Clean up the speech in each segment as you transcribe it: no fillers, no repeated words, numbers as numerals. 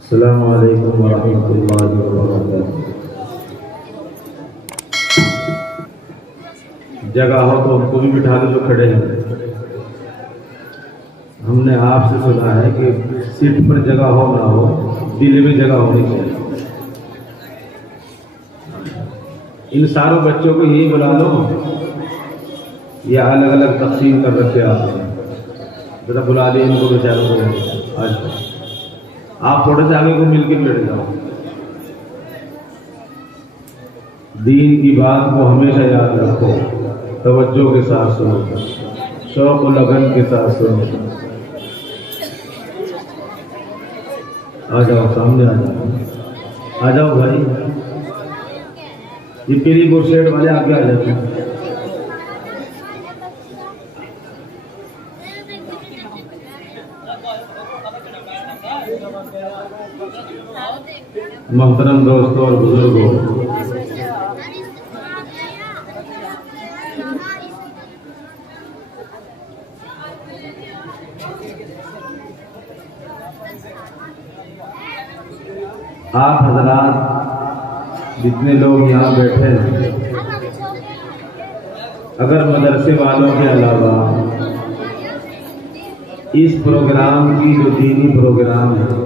السلام علیکم ورحمۃ اللہ وبرکاتہ۔ جگہ ہو تو ان کو بھی بٹھا دو جو کھڑے ہیں۔ ہم نے آپ سے سنا ہے کہ سیٹ پر جگہ ہو نہ ہو، دل میں جگہ ہونی چاہیے۔ ان ساروں بچوں کو یہی بلا لو یا الگ الگ تقسیم کر رکھے آپ نے؟ ذرا بلا دیں ان کو بیچاروں کو۔ آج آپ تھوڑے سے آگے کو مل کے بیٹھ جاؤ۔ دین کی بات کو ہمیشہ یاد رکھو، توجہ کے ساتھ سنو، شوق و لگن کے ساتھ سنو۔ آ جاؤ سامنے، آ جاؤ، آ جاؤ بھائی۔ یہ پیری گور شیٹ والے آگے آ جاتے ہیں۔ محترم دوستوں اور بزرگوں، آپ حضرات جتنے لوگ یہاں بیٹھے ہیں، اگر مدرسے والوں کے علاوہ اس پروگرام کی جو دینی پروگرام ہے،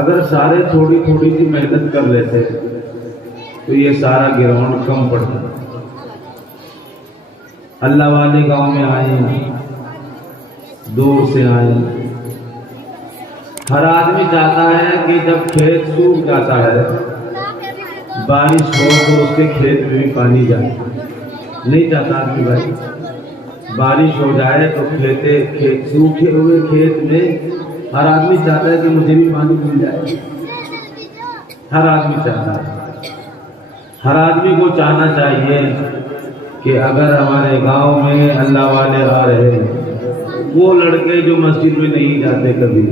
اگر سارے تھوڑی تھوڑی سی محنت کر لیتے تو یہ سارا گراؤنڈ کم پڑتا۔ اللہ والے گاؤں میں آئے، دور سے آئے۔ ہر آدمی چاہتا ہے کہ جب کھیت سوکھ جاتا ہے، بارش ہو تو اس کے کھیت میں بھی پانی جائے۔ نہیں چاہتا کہ بھائی بارش ہو جائے تو کھیت سوکھے ہوئے کھیت میں ہر آدمی چاہتا ہے کہ مجھے بھی پانی مل جائے۔ ہر آدمی چاہتا ہے، ہر آدمی کو چاہنا چاہیے کہ اگر ہمارے گاؤں میں اللہ والے آ رہے ہیں، وہ لڑکے جو مسجد میں نہیں جاتے کبھی،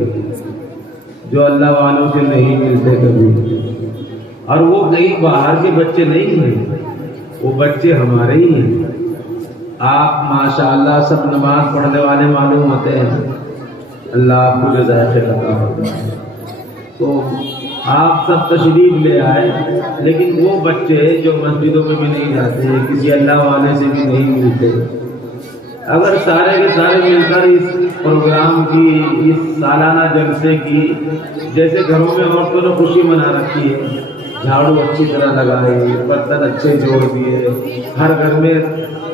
جو اللہ والوں سے نہیں ملتے کبھی، اور وہ کئی باہر کے بچے نہیں ہیں، وہ بچے ہمارے ہی ہیں۔ آپ ماشاءاللہ سب نماز پڑھنے والے معلوم ہوتے ہیں، اللہ آپ کو جزائے خیر عطا فرمائے۔ تو آپ سب تشریف لے آئے، لیکن وہ بچے جو مسجدوں میں بھی نہیں جاتے، کسی اللہ والے سے بھی نہیں ملتے، اگر سارے کے سارے مل کر اس پروگرام کی، اس سالانہ جلسے کی، جیسے گھروں میں عورتوں نے خوشی منا رکھی ہے، جھاڑو اچھی طرح لگائے، برتن اچھے جوڑ دیے، ہر گھر میں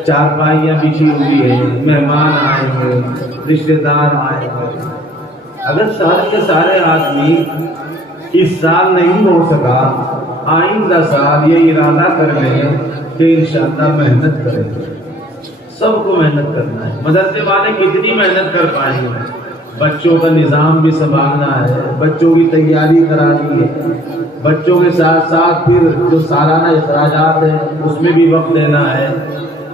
چارپائیاں بچھی ہوئی ہیں، مہمان آئے ہیں، رشتہ دار آئے ہیں، اگر سارے کے سارے آدمی اس سال نہیں ہو سکا، آئندہ سال یہ ارادہ کر لیں کہ انشاءاللہ محنت کریں گے۔ سب کو محنت کرنا ہے۔ مدرسے والے کتنی محنت کر پائیں گے؟ بچوں کا نظام بھی سنبھالنا ہے، بچوں کی تیاری کرانی ہے، بچوں کے ساتھ ساتھ پھر جو سالانہ اخراجات ہیں اس میں بھی وقت دینا ہے۔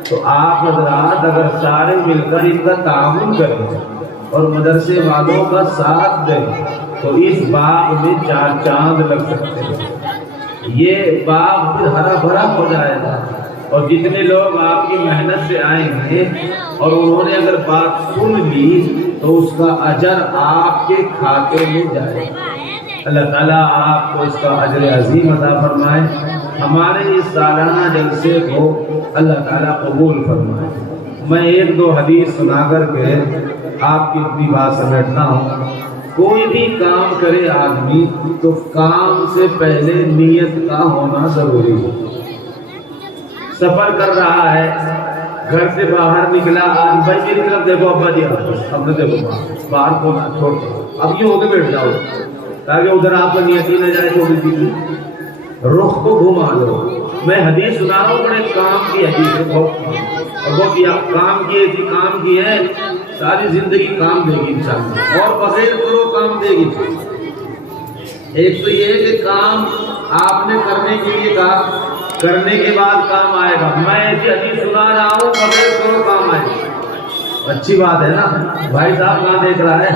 تو آپ حضرات اگر سارے مل کر ان کا تعاون کریں اور مدرسے والوں کا ساتھ دیں تو اس باغ میں 4 چاند لگ سکتے ہیں۔ یہ باغ پھر ہرا بھرا ہو جائے گا، اور جتنے لوگ آپ کی محنت سے آئیں گے اور انہوں نے اگر بات سن لی تو اس کا اجر آپ کے کھاتے میں جائے گا۔ اللہ تعالیٰ آپ کو اس کا اجر عظیم عطا فرمائے۔ ہمارے اس سالانہ جلسے کو اللہ تعالیٰ قبول فرمائے۔ میں 1-2 حدیث سنا کر کے آپ کی اپنی بات سمیٹتا ہوں۔ کوئی بھی کام کرے آدمی تو کام سے پہلے نیت کا ہونا ضروری ہے۔ سفر کر رہا ہے، گھر سے باہر نکلا، بھائی میری طرف دیکھو ابا جی، اب نے دیکھو باہر کو چھوڑ دو، اب یہ ہو کے بیٹھ جاؤ تاکہ ادھر آپ کا نیت ہی نہ جائے، تھوڑی سی رخ کو گھما لو۔ میں حدیث سنا رہا ہوں، بڑے کام کی حدیث ہے، بہت کام کی ایسی کام کی ہے، ساری زندگی کام دے گی انشاءاللہ، اور بغیر کرو کام دے گی۔ ایک تو یہ کہ کام آپ نے کرنے کے لیے کہا، کرنے کے بعد کام آئے گا۔ میں ایسی حدیث سنا رہا ہوں، بغیر کرو کام آئے گا۔ اچھی بات ہے نا؟ بھائی صاحب کہاں دیکھ رہا ہے؟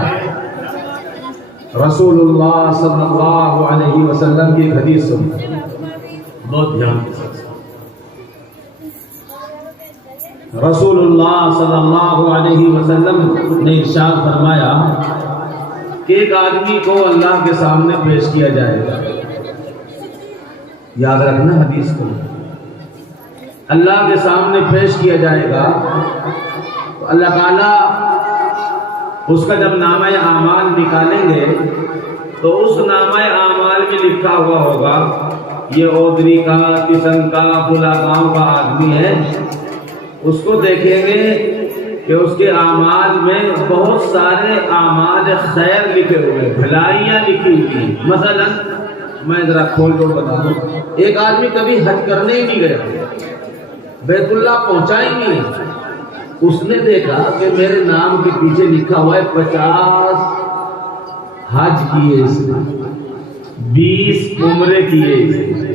رسول اللہ صلی اللہ علیہ وسلم کی ایک حدیث سنی، بہت دھیان کے ساتھ۔ رسول اللہ صلی اللہ علیہ وسلم نے ارشاد فرمایا کہ ایک آدمی کو اللہ کے سامنے پیش کیا جائے گا. یاد رکھنا حدیث کو. اللہ کے سامنے پیش کیا جائے گا تو اللہ تعالیٰ اس کا جب نامہ اعمال نکالیں گے تو اس نامہ اعمال میں لکھا ہوا ہوگا یہ اودری کا، کسن کا، فلاں گاؤں کا آدمی ہے. اس کو دیکھیں گے کہ اس کے اعمال میں بہت سارے اعمال خیر لکھے ہوئے، بھلائیاں لکھی ہوئی. مثلا میں ذرا کھول کر بتا دوں، ایک آدمی کبھی حج کرنے ہی نہیں گیا، بیت اللہ پہنچا ہی نہیں. اس نے دیکھا کہ میرے نام کے پیچھے لکھا ہوا ہے 50 حج کیے اس نے، 20 عمرے کیے اس نے،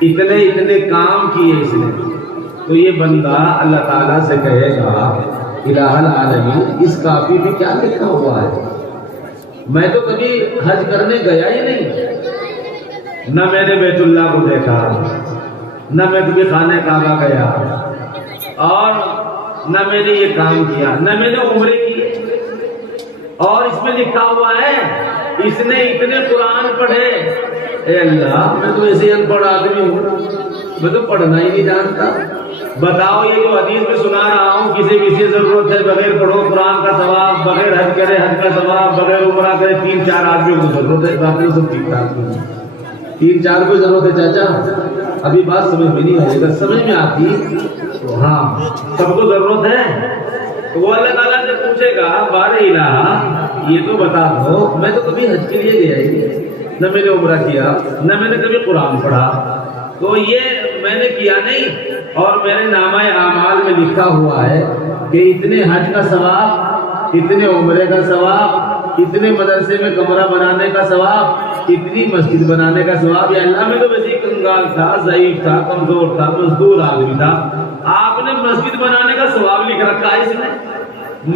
اتنے کام کیے اس نے. تو یہ بندہ اللہ تعالیٰ سے کہے گا الہ العالمین اس کافی میں کیا لکھا ہوا ہے؟ میں تو کبھی حج کرنے گیا ہی نہیں، نہ میں نے بیت اللہ کو دیکھا، نہ میں کبھی خانہ کعبہ گیا، اور نہ میں نے یہ کام کیا، نہ میں نے عمرے کیے. اور اس میں لکھا ہوا ہے اس نے اتنے قرآن پڑھے. اے اللہ، میں تو ایسے ان پڑھ آدمی ہوں، میں تو پڑھنا ہی نہیں جانتا. بتاؤ یہ جو حدیث میں سنا رہا ہوں کسی ضرورت ہے بغیر پڑھو قرآن کا ثواب، بغیر حج کرے حج کا ثواب، بغیر عمرہ کرے 3-4 آدمیوں کو ضرورت ہے، باقی سب ٹھیک ٹھاک ہے. 3-4 کو ضرورت ہے چاچا؟ ابھی بات سمجھ میں نہیں آئی، اگر سمجھ میں آتی تو ہاں سب کو ضرورت ہے. تو وہ اللہ تعالیٰ سے پوچھے گا بار الہ یہ تو بتا دو، میں تو کبھی حج کے لیے گیا ہی نہیں، نہ میں نے عمرہ کیا، نہ میں نے کبھی قرآن پڑھا، تو یہ میں نے کیا نہیں. اور میرے نامہ اعمال میں لکھا ہوا ہے کہ اتنے حج کا ثواب، اتنے عمرے کا ثواب، اتنے مدرسے میں کمرہ بنانے کا ثواب، اتنی مسجد بنانے کا ثواب. یا اللہ میں تو ویسے کنگال تھا، ضعیف تھا، کمزور تھا، مزدور آدمی تھا، آپ نے مسجد بنانے کا ثواب لکھ رکھا ہے اس میں.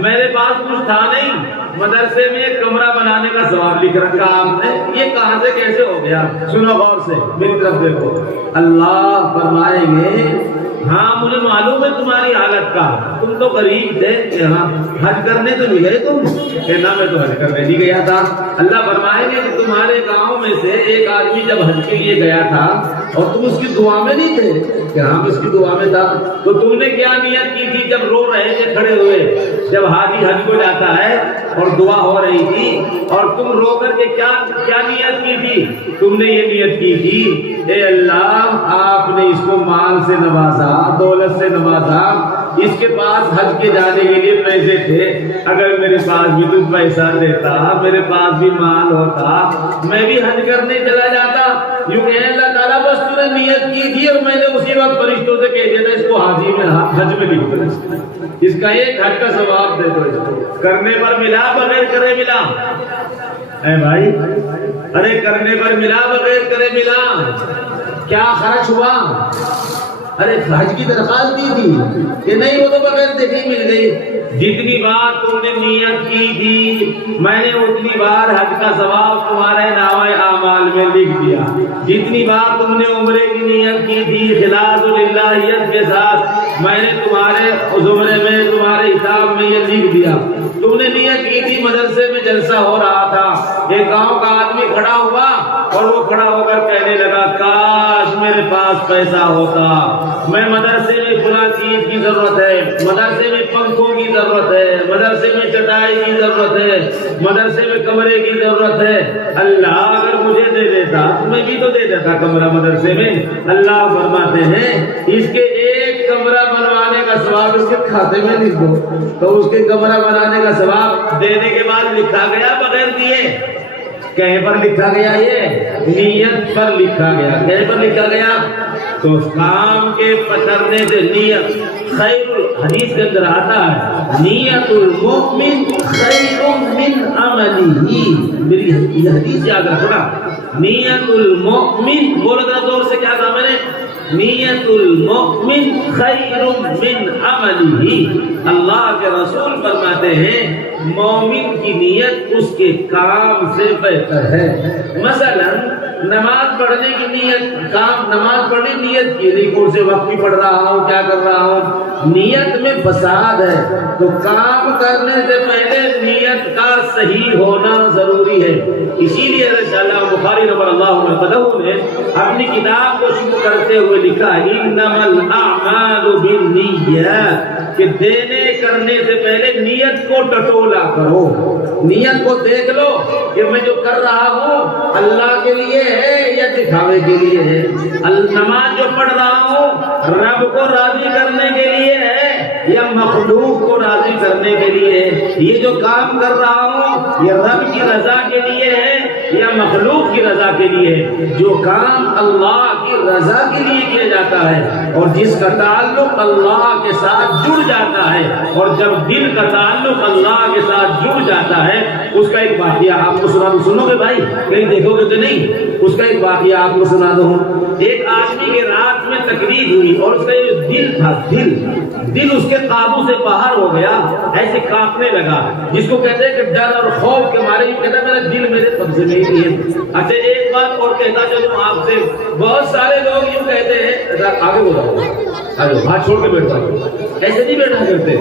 میرے پاس کچھ تھا نہیں، مدرسے میں ایک کمرہ بنانے کا ثواب لکھ رکھا آپ نے. یہ کہاں سے کیسے ہو گیا؟ سنو غور سے، میری طرف دیکھو. اللہ فرمائیں گے ہاں مجھے معلوم ہے تمہاری حالت کا، تم تو غریب تھے کہ ہاں حج کرنے تو نہیں گئے تم؟ کہ نہ میں تو حج کرنے نہیں گیا تھا. اللہ فرمائیں گے کہ تمہارے گاؤں میں سے ایک آدمی جب حج کے لیے گیا تھا اور تم اس کی دعا میں نہیں تھے کہ ہاں اس کی دعا میں تھا، تو تم نے کیا نیت کی تھی جب رو رہے تھے کھڑے ہوئے؟ جب حاجی حج کو جاتا ہے اور دعا ہو رہی تھی اور تم رو کر کے کیا نیت کی تھی؟ تم نے یہ نیت کی تھی اے اللہ آپ نے اس کو مال سے نوازا، دولت سے نوازا، اس کے پاس حج کے جانے کے لیے پیسے تھے، اگر میرے پاس بھی کچھ پیسہ دیتا، میرے پاس بھی مال ہوتا، میں بھی حج کرنے چلا جاتا. یوں کہ اللہ تعالیٰ بس تو نے نیت کی تھی اور میں نے اسی وقت فرشتوں سے کہہ دیا تھا اس کو حاجی میں حج میں لکھ دو، اس کا ایک حج کا ثواب دے دو. اس کو کرنے پر ملا، بغیر کرے ملا. اے بھائی، ارے کرنے پر ملا، بغیر کرے ملا. کیا خرچ ہوا؟ ارے حج کی درخواست دی تھی کہ نہیں، وہ تو بغیر دیکھے مل گئی. جتنی بار تم نے نیت کی تھی میں نے اتنی بار حج کا ثواب تمہارے نامہ اعمال میں لکھ دیا. جتنی بار تم نے عمرے کی نیت کی تھی خلاص للہیت کے ساتھ میں نے تمہارے عمرے میں تمہارے حساب میں یہ لکھ دیا. تم نے نیت کی تھی مدرسے میں جلسہ ہو رہا تھا، ایک گاؤں کا آدمی کھڑا ہوا اور وہ کھڑا ہو کر کہنے لگا کاش میرے پاس پیسہ ہوتا، میں مدرسے میں فلاں چیز کی ضرورت ہے، مدرسے میں پنکھوں کی ضرورت ہے، مدرسے میں چٹائی کی ضرورت ہے، مدرسے میں کمرے کی ضرورت ہے. اللہ اگر مجھے دے دیتا تو میں بھی تو دے دیتا کمرہ مدرسے میں. اللہ فرماتے ہیں اس کے ایک کمرہ بنوانے کا ثواب اس کے کھاتے میں لکھ دو. تو اس کے کمرہ بنانے کا ثواب دینے کے بعد لکھا گیا بغیر دیے. کہیں پر لکھا گیا؟ یہ نیت پر لکھا گیا. کہیں پر لکھا گیا؟ تو کام کے کرنے سے نیت خیر. حدیث کے اندر آتا ہے نیت المؤمن خیر من عملہ. میری یہ حدیث یاد رکھنا. نیت المؤمن، بولو ذرا زور سے، کیا کہا میں نے؟ نیت المؤمن خیر من عملہ. اللہ کے رسول فرماتے ہیں مومن کی نیت اس کے کام سے بہتر ہے. مثلا نماز پڑھنے کی نیت، نماز پڑھنے نیت کی نہیں، کون سے وقت بھی پڑھ رہا ہوں، کیا کر رہا ہوں، نیت میں فساد ہے۔ تو کام کرنے سے پہلے نیت کا صحیح ہونا ضروری ہے۔ اسی لیے رسالہ بخاری نمبر اللہ قدم نے اپنی کتاب کو شروع کرتے ہوئے لکھا انما الاعمال بالنیات، کہ دینے کرنے سے پہلے نیت کو ٹٹولا کرو، نیت کو دیکھ لو کہ میں جو کر رہا ہوں اللہ کے لیے ہے یا دکھاوے کے لیے ہے، نماز جو پڑھ رہا ہوں رب کو راضی کرنے کے لیے ہے یا مخلوق کو راضی کرنے کے لیے ہے، یہ جو کام کر رہا ہوں یہ رب کی رضا کے لیے ہے یا مخلوق کی رضا کے لیے ہے۔ جو کام اللہ کی رضا کے لیے کیا جاتا ہے اور جس کا تعلق اللہ کے ساتھ جڑ جاتا ہے، اور جب دل کا تعلق اللہ کے ساتھ جڑ جاتا ہے، اس کا ایک واقعہ آپ کو سنا دوں، سنو گے بھائی کہیں دیکھو گے تو نہیں، اس کا ایک واقعہ آپ کو سنا دوں۔ ایک آدمی کے رات میں تقریب ہوئی اور اس کا جو دل تھا، دل اس کے قابو سے باہر ہو گیا، ایسے کانپنے لگا، جس کو کہتے ہیں کہ ڈر اور خوف کے مارے یہ کہتا میرا دل میرے قبضے میں ہی ہے۔ اچھا ایک بات اور کہتا چلوں آپ سے، بہت سارے لوگ یوں کہتے ہیں، آگے بولا ہاتھ چھوڑ کے بیٹھا، ایسے نہیں بیٹھا کرتے،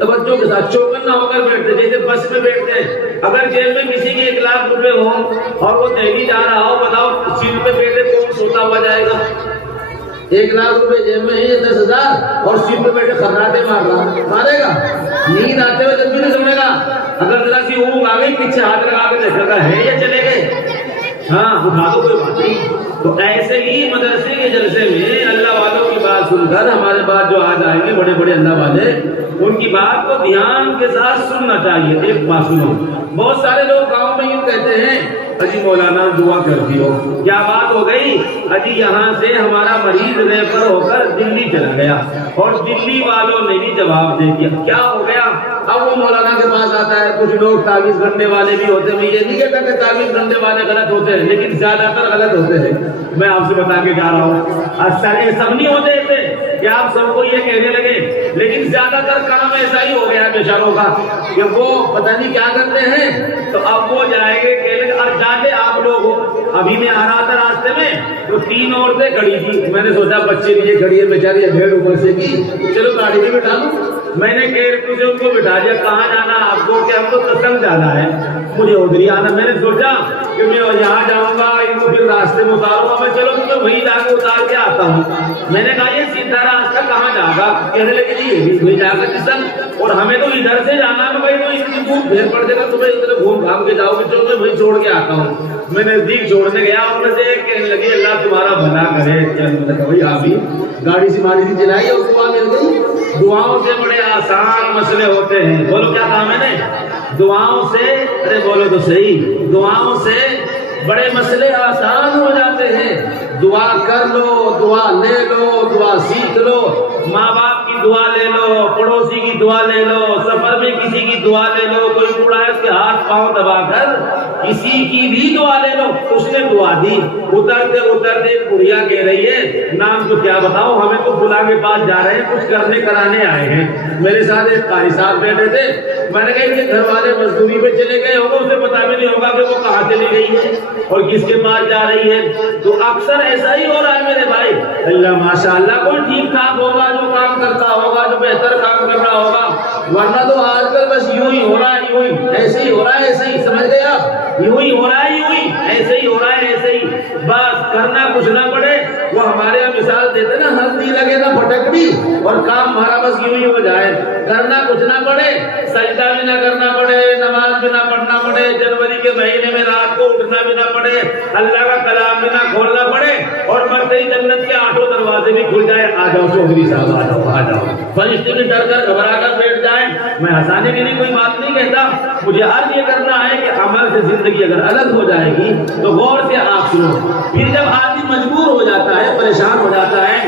توجہ کے ساتھ چوکن نہ ہو کر بیٹھتے، جیسے بس میں بیٹھتے ہیں، اگر جیب میں کسی کے 1 لاکھ روپے ہوں اور وہ دہلی جا رہا ہو، بتاؤ سیٹ پہ بیٹھے کون سوتا ہوا جائے گا؟ 1 لاکھ روپے جیب میں ہے، 10,000 اور سیٹ پہ بیٹھے خراٹے مار رہا، مارے گا؟ نیند آتے ہوئے جب بھی نہیں سمجھے گا، اگر ذرا سی اونگ آ گئی پیچھے ہاتھ لگا کے دیکھے گا ہے یا چلے گئے؟ ہاں اٹھا دو کوئی بات نہیں۔ تو ایسے ہی مدرسے کے جلسے میں اللہ والوں کی بات سن کر ہمارے بعد جو آج آئیں گے بڑے بڑے اللہ والے، ان کی بات کو دھیان کے ساتھ سننا چاہیے۔ ایک بات سنو، بہت سارے لوگ گاؤں میں یوں کہتے ہیں اجی مولانا دعا کر دیو، کیا بات ہو گئی؟ اجی یہاں سے ہمارا مریض ریفر ہو کر دلی چلا گیا اور دلی والوں نے بھی جواب دے دیا، کیا ہو گیا؟ اب وہ مولانا کے پاس آتا ہے، کچھ لوگ تعویذ گننے والے بھی ہوتے ہیں، میں یہ نہیں کہتا کہ تعویذ گننے والے غلط ہوتے ہیں، لیکن زیادہ تر غلط ہوتے ہیں، میں آپ سے بتا کے جا رہا ہوں۔ سب نہیں ہوتے ایسے کہ آپ سب کو یہ کہنے لگے، لیکن زیادہ تر کام ایسا ہی ہو گیا بیچاروں کا کہ وہ پتہ نہیں کیا کرتے ہیں، تو اب وہ جائیں گے کہنے اور جاتے آپ لوگ ہو۔ ابھی میں آ رہا تھا راستے میں تو 3 عورتیں کھڑی تھی، میں نے سوچا بچے لیے کھڑی ہے بیچاری، بھیڑ اوپر سے کی، چلو گاڑی میں بٹھا لوں، میں نے کیرٹو سے ان کو بٹھا دیا، کہاں جانا آپ کو؟ کہ ہم کو قسم جانا ہے، مجھے ادھری آنا۔ میں نے سوچا کہ میں یہاں جاؤں گا، ان کو پھر راستے میں اتاروں گا، میں چلو تو وہیں جا کے اتار کے آتا ہوں۔ میں نے کہا یہ سیدھا راستہ کہاں جا گا؟ کہنے لگے جی یہ بھی جا کر قسم، اور ہمیں تو ادھر سے جانا ہے، بھائی تو اتنی دور پھر پڑ جائے گا، تمہیں ادھر گھوم گھام کے جاؤ گے، چلو میں وہیں چھوڑ کے آتا ہوں۔ میں نزدیک چھوڑنے گیا، ان میں سے ایک کہنے لگی اللہ تمہارا بھلا کرے، میں نے کہا بھائی آپ ہی گاڑی سے ماری تھی چلائی اور دعا مل گئی۔ دعاؤں سے بڑے آسان مسئلے ہوتے ہیں، بولو کیا کام ہے نا؟ دعاؤں سے، ارے بولو تو صحیح، دعاؤں سے بڑے مسئلے آسان ہو جاتے ہیں۔ دعا کر لو، دعا لے لو، دعا سیکھ لو، ماں باپ کی دعا لے لو، پڑوسی کی دعا لے لو، سفر میں کسی کی دعا لے لو، کوئی بوڑھا ہے اس کے ہاتھ پاؤں دبا کر کسی کی بھی دعا لے لو، اس نے دعا دی۔ اترتے اترتے بڑھیا کہہ رہی ہے نام تو کیا بتاؤ، ہمیں تو فلاں کے پاس جا رہے ہیں، کچھ کرنے کرانے آئے ہیں۔ میرے ساتھ ایک قاری صاحب بیٹھے تھے، میں نے کہا کہ گھر والے مزدوری پہ چلے گئے ہوں گے، اسے پتا بھی نہیں ہوگا کہ وہ کہاں چلی گئی ہے اور کس کے پاس جا رہی ہے۔ تو اکثر ایسا ہی ہو رہا ہے میرے بھائی، اللہ ماشاء اللہ کوئی ٹھیک ٹھاک ہوگا جو کام کرتا ہوگا، جو بہتر کام کر رہا ہوگا، ورنہ تو آج کل بس یوں ہی ہو رہا ہے، یوں ہی ایسے ہی ہو رہا ہے، ایسے ہی سمجھ گئے آپ، یوں ہی ہو رہا ہے، یوں ہی ایسے ہی ہو رہا ہے، ایسے ہی بس کرنا کچھ نہ پڑے۔ وہ ہمارے یہاں مثال دیتے نا، ہلدی لگے نا پھٹک بھی، اور کام ہمارا بس یوں ہی ہو جائے، کرنا کچھ نہ پڑے، سجدہ بھی نہ کرنا پڑے، نماز بھی نہ پڑھنا پڑے، جنوری کے مہینے میں رات کو اٹھنا بھی نہ پڑے، اللہ کا کلام بھی نہ کھولنا پڑے، اور مرتے ہی جنت کے 8 دروازے بھی کھل جائے۔ آ جاؤ چودھری صاحب، آ جاؤ آ جاؤ، فرشتے بھی ڈر کر گھبرا کر بیٹھ جائیں۔ میں ہنسانے کے لیے کوئی بات نہیں کہتا، مجھے عرض یہ کرنا ہے کہ عمل سے زندگی اگر الگ ہو جائے گی تو غور سے آپ سنو۔ پھر جب آدمی مجبور ہو جاتا ہے، پریشان ہو جاتا ہے،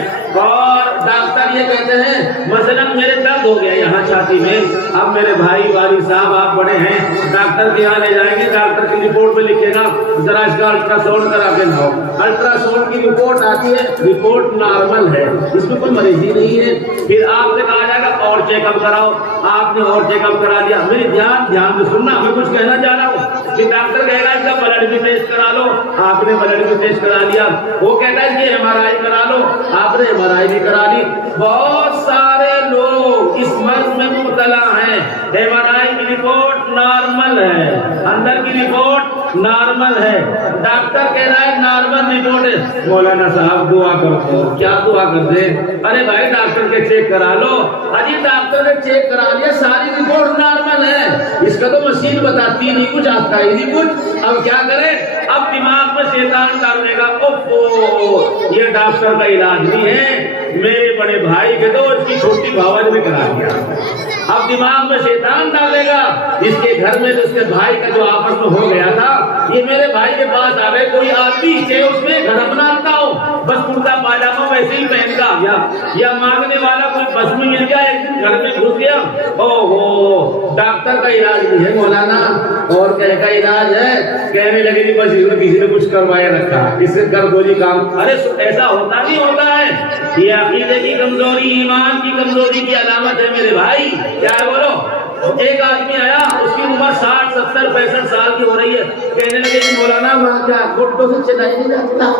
اور ڈاکٹر یہ کہتے ہیں مثلا میرے درد ہو گیا یہاں چھاتی میں، اب میرے بھائی والد صاحب آپ بڑے ہیں، ڈاکٹر کے یہاں لے جائیں گے، ڈاکٹر کی رپورٹ میں لکھے گا ذرا اس کا الٹرا ساؤنڈ کرا کے لاؤ، الٹرا ساؤنڈ کی رپورٹ آتی ہے، رپورٹ نارمل ہے، اس میں کوئی مریضی نہیں ہے، پھر آپ سے کہا جائے گا اور چیک اپ کراؤ، آپ نے اور چیک اپ کرا دیا۔ میری دھیان سے سننا، میں کچھ کہنا چاہ رہا ہوں، پھر ڈاکٹر کہے گا اس کا بلڈ بھی ٹیسٹ کرا لو، آپ نے بلڈ بھی ٹیسٹ کرا لیا، وہ کہتا ہے کہ MRI کرا لو، آپ نے MRI بھی کرا لی۔ بہت سارے لوگ اس مرض میں مبتلا ہیں، MRI کی رپورٹ نارمل ہے، اندر کی رپورٹ نارمل ہے، ڈاکٹر کہہ رہا ہے نارمل رپورٹ ہے، مولانا صاحب دعا کرو، کیا دعا کر دے؟ ارے بھائی ڈاکٹر کے چیک کرا لو، اجی ڈاکٹر نے چیک کرا لیا ساری رپورٹ نارمل ہے، اس کا تو مشین بتاتی نہیں کچھ، آتا ہی نہیں کچھ، اب کیا کرے؟ اب دماغ میں شیطان ڈالنے کا، اوفو یہ ڈاکٹر کا علاج نہیں ہے، میرے بڑے بھائی کے تو اس کی چھوٹی بھاوج میں کرا دیا۔ اب دماغ میں شیطان ڈالے گا، اس کے گھر میں اس کے بھائی کا جو آپس میں ہو گیا تھا، یہ میرے بھائی کے پاس آ گئے، کوئی آدمی سے اس میں گھر بناتا ہوں، بس کرتا پاجامہ ویسے ہی پہن کا گیا، یا مانگنے والا کوئی بس میں مل گیا، ایک دن گھر میں گھس گیا، او ہو ڈاکٹر کا علاج نہیں ہے مولانا، اور کہے کا علاج ہے، کہنے لگے کہ بس اس میں کسی نے کچھ کروایا رکھا، اس سے کر گولی کام۔ ارے ایسا ہوتا نہیں ہوتا ہے، یہ عقیدے کی کمزوری، ایمان کی کمزوری کی علامت ہے میرے بھائی۔ کیا ہے بولو؟ ایک آدمی آیا، اس کی عمر 60 70 65 سال کی ہو رہی ہے، کہنے لگے کہ مولانا وہاں کیا گھٹوں سے چلائی نہیں جاتا،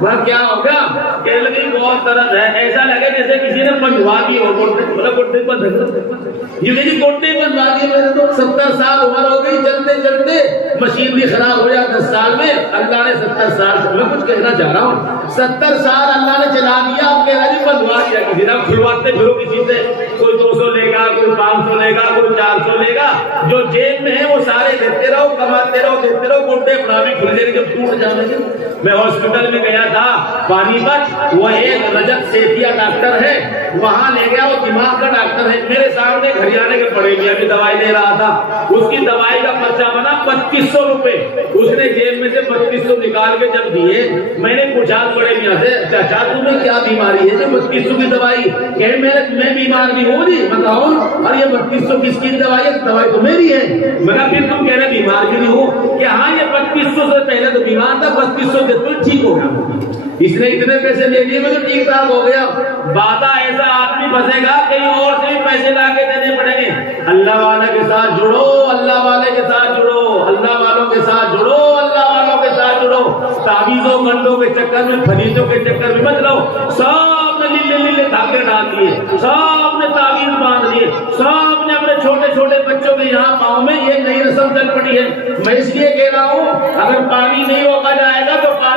وہاں کیا ہو گیا؟ کہنے لگے بہت درد ہے، ایسا لگے جیسے کسی نے بنوا دی ہو، گھٹنے پر یہ میری گھٹنے بنوا دی، میرے تو 70 سال عمر ہو گئی، چلتے چلتے مشین بھی خراب ہو جائے 10 سال میں، اللہ نے 70 سال، میں کچھ کہنا چاہ رہا ہوں، 70 سال اللہ نے چلا دیا، آپ کہہ رہے بنوا دیا کسی نے، کھلواتے پھرو کسی سے، کوئی 200 لے گا، کوئی 500 لے گا، کوئی 400 لے گا، جو جیب میں ہے وہ سارے دیتے رہو، کماتے رہو، دیتے رہو، گھٹنے اپنا بھی کھل جائے گا جب ٹوٹ جانے گے۔ میں ہاسپٹل میں گیا تھا پانی پت، وہ ایک رجت سیٹھیا ڈاکٹر ہے، وہاں لے گیا، وہ دماغ کا ڈاکٹر ہے، میرے سامنے ہریانے کے بڑے میاں کی دوائی لے رہا تھا، اس کی دوائی کا خرچہ بنا 2500 روپے، اس نے جیب میں سے 3200 نکال کے جب دیے، میں نے پوچھا بڑے میاں سے چاچا تمہیں کیا بیماری ہے جو 3200 کی دوائی؟ کہ میں بیمار بھی ہوں جی، میں کہا ہوں، اور یہ 3200 کس کی دوائی ہے؟ دوائی تو میری ہے۔ میں کہا پھر تم کہہ رہے بیمار بھی نہیں ہو؟ کہ ہاں یہ 2500 سے پہلے تو بیمار تھا، 3200 سے تو ٹھیک ہو گیا، اس نے اتنے پیسے لے لیے میں تو ٹھیک ٹھاک ہو گیا۔ بادہ ایسا آدمی پھنسے گا کہیں اور سے بھی پیسے لا کے دینے پڑیں گے۔ اللہ والے کے ساتھ جڑو، اللہ والے کے ساتھ جڑو، اللہ والوں کے ساتھ جڑو، اللہ والوں کے ساتھ جڑو، تعویذوں گنڈوں کے چکر میں، فریضوں کے چکر میں مت رہو۔ سب نے لیلے لیلے دھاگے ڈال دیے، سب نے تعویذ باندھ دیے، سب نے اپنے چھوٹے چھوٹے بچوں کے یہاں پاؤں میں یہ نئی رسم چل پڑی ہے۔ میں اس لیے کہہ رہا ہوں اگر پانی نہیں روکا جائے گا تو پانی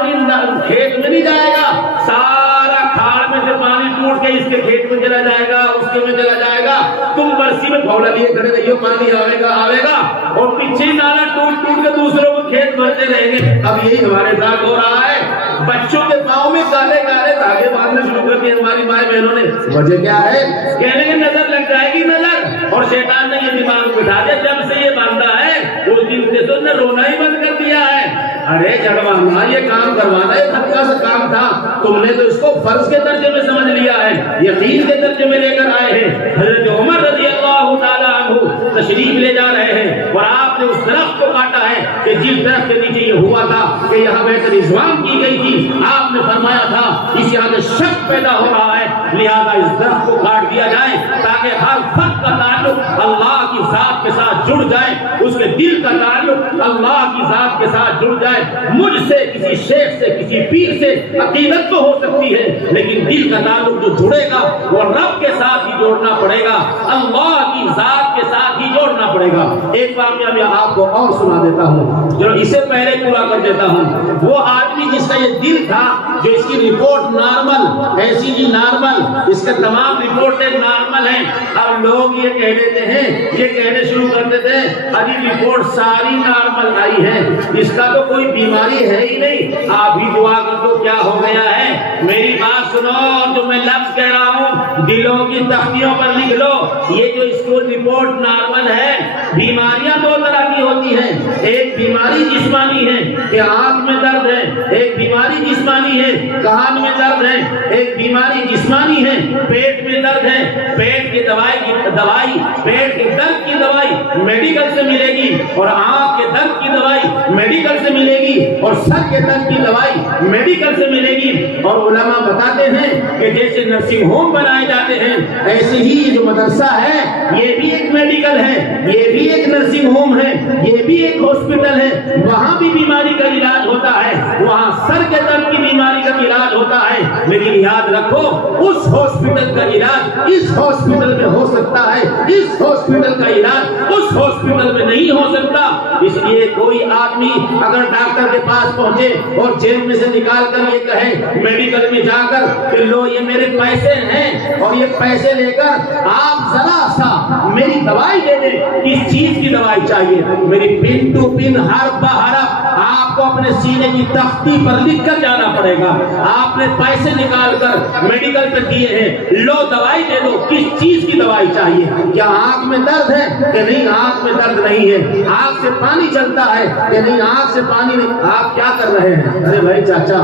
کھیت میں نہیں جائے گا، سارا کھاڑ میں سے پانی ٹوٹ کے اس کے کھیت میں چلا جائے گا، اس کے میں چلا جائے گا۔ تم برسی میں پھوڑا لیے کھڑے رہیے، پانی آئے گا آئے گا، اور پیچھے نالا ٹوٹ ٹوٹ کے دوسروں کو کھیت بھرتے رہیں گے۔ اب یہی ہمارے ساتھ ہو رہا ہے، بچوں کے پاؤں میں کالے کالے دھاگے باندھنے شروع کر دیے ہماری مائیں بہنوں نے۔ وجہ کیا ہے؟ کہنے کے نظر لگ جائے گی نظر، اور شیطان نے یہ دماغ بٹھا دیا جب سے یہ باندھا ہے اس دن سے تو نے رونا ہی بند کر دیا ہے۔ ارے جڑوانا یہ کام کروانا ایک ہلکا سا کام تھا، تم نے تو اس کو فرض کے درجے میں سمجھ لیا ہے، یقین کے درجے میں لے کر آئے ہیں۔ حضرت عمر رضی اللہ تعالیٰ عنہ تشریف لے جا رہے ہیں اور آپ نے اس درخت کو کاٹا ہے کہ جس درخت کے نیچے یہ ہوا تھا کہ یہاں بیعت رضوان کی گئی تھی، آپ نے فرمایا تھا اس یہاں سے شک پیدا ہو رہا ہے، لہذا اس درخت کو کاٹ دیا جائے تاکہ ہر فرد کا تعلق اللہ کی ذات کے ساتھ جڑ جائے، اس کے دل کا تعلق اللہ کی ذات کے ساتھ جڑ جائے۔ مجھ سے کسی شیخ سے کسی پیر سے عقیدت تو ہو سکتی ہے لیکن دل کا تعلق جو جڑے گا وہ رب کے ساتھ ہی جوڑنا پڑے گا، اللہ کی ذات کے ساتھ ہی جوڑنا پڑے گا۔ ایک واقعہ میں آپ کو اور سنا دیتا ہوں جو اسے پہلے پورا کر دیتا ہوں۔ وہ آدمی جس کا یہ دل تھا، جو اس کی رپورٹ نارمل ایسی جی نارمل، اس کے تمام رپورٹیں نارمل ہیں، اب لوگ یہ کہہ دیتے ہیں، یہ کہنے شروع کر دیتے ہیں ابھی رپورٹ ساری نارمل آئی ہے، اس کا تو کوئی بیماری ہے ہی نہیں، آپ ہی دعا کر دو کیا ہو گیا ہے۔ میری بات سنو، جو میں لفظ کہہ رہا ہوں دلوں کی تختیوں پر لکھ لو، یہ جو اس کو رپورٹ نارمل ہے، بیماریاں دو طرح کی ہوتی ہیں، ایک بیماری جسمانی ہے کہ آنکھ میں درد ہے، ایک بیماری جسمانی ہے کان میں درد ہے، ایک بیماری جسمانی ہے پیٹ میں درد ہے، پیٹ کی دوائی پیٹ کے درد کی دوائی میڈیکل سے ملے گی، اور آنکھ کے درد کی دوائی میڈیکل سے ملے گی، اور سر کے درد کی دوائی میڈیکل سے ملے گی۔ اور علماء بتاتے ہیں کہ جیسے نرسنگ ہوم بنائے جاتے ہیں ایسے ہی یہ جو مدرسہ ہے یہ بھی ایک میڈیکل ہے، یہ بھی ایک نرسنگ ہوم ہے، یہ یہ بھی ایک ہاسپٹل ہے، وہاں بھی بیماری کا علاج ہوتا ہے، وہاں سر کے درد کی بیماری کا علاج ہوتا ہے، لیکن یاد رکھو اس ہاسپٹل کا علاج اس ہاسپٹل میں ہو سکتا ہے، اس ہاسپٹل کا علاج اس ہاسپٹل میں نہیں ہو سکتا۔ اس لیے کوئی آدمی اگر ڈاکٹر کے پاس پہنچے اور جیب میں سے نکال کر یہ کہے میڈیکل میں جا کر کہ لو یہ میرے پیسے ہیں اور یہ پیسے لے کر آپ ذرا سا میری دوائی دے دیں، کس چیز کی دوائی چاہیے؟ میری پن ٹو پن حرف بہ حرف آپ کو اپنے سینے کی تختی پر لکھ کر جانا پڑے گا۔ آپ نے پیسے نکال کر میڈیکل پہ دیے ہیں، لو دوائی دے دو، کس چیز کی دوائی چاہیے؟ کیا آنکھ میں درد ہے کہ نہیں؟ آنکھ میں درد نہیں ہے۔ آنکھ سے پانی چلتا ہے کہ نہیں؟ آنکھ سے پانی نہیں۔ آپ کیا کر رہے ہیں؟ ارے بھائی چاچا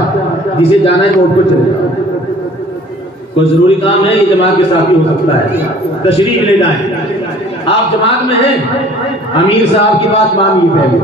جسے جانا ہے وہ کو چلے جاؤ، کوئی ضروری کام ہے، یہ جماعت کے ساتھ بھی ہو سکتا ہے، تشریف لے جائیں۔ آپ جماعت میں ہیں، امیر صاحب کی بات مانیے پہلے،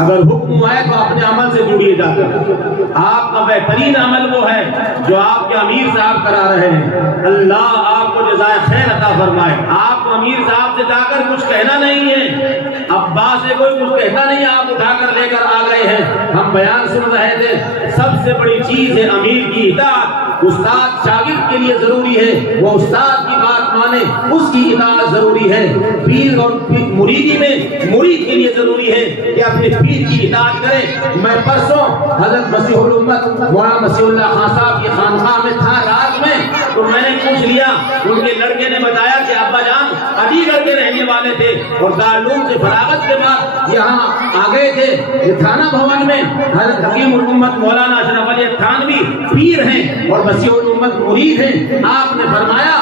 اگر حکم آئے تو اپنے عمل سے جڑیے جا کر۔ آپ کا بہترین عمل وہ ہے جو آپ کے امیر صاحب کرا رہے ہیں، اللہ آپ کو جزائے خیر عطا فرمائے۔ آپ کو امیر صاحب سے جا کر کچھ کہنا نہیں ہے، ابا سے کوئی کچھ کہتا نہیں، آپ اٹھا کر لے کر آ گئے ہیں۔ ہم بیان سن رہے تھے، سب سے بڑی چیز ہے امیر کی اطاعت۔ استاد شاگرد کے لیے ضروری ہے وہ استاد کی بات مانے، اس کی اطاعت ضروری ہے۔ پیر اور مریدی میں مرید کے لیے ضروری ہے کہ اپنے پیر کی اطاعت کرے۔ میں پرسوں حضرت مسیح الامت مولانا مسیح اللہ خان صاحب کی خانقاہ میں تھا رات میں، تو میں نے پوچھ لیا، ان کے لڑکے نے بتایا کہ ابا جان علی گڑھ کے رہنے والے تھے اور دارالعلوم سے فراغت کے بعد یہاں آ گئے تھے تھانہ بھون میں۔ حضرت حکیم الامت مولانا اشرف علی تھانوی پیر ہیں اور مسیح الامت مرید ہیں۔ آپ نے فرمایا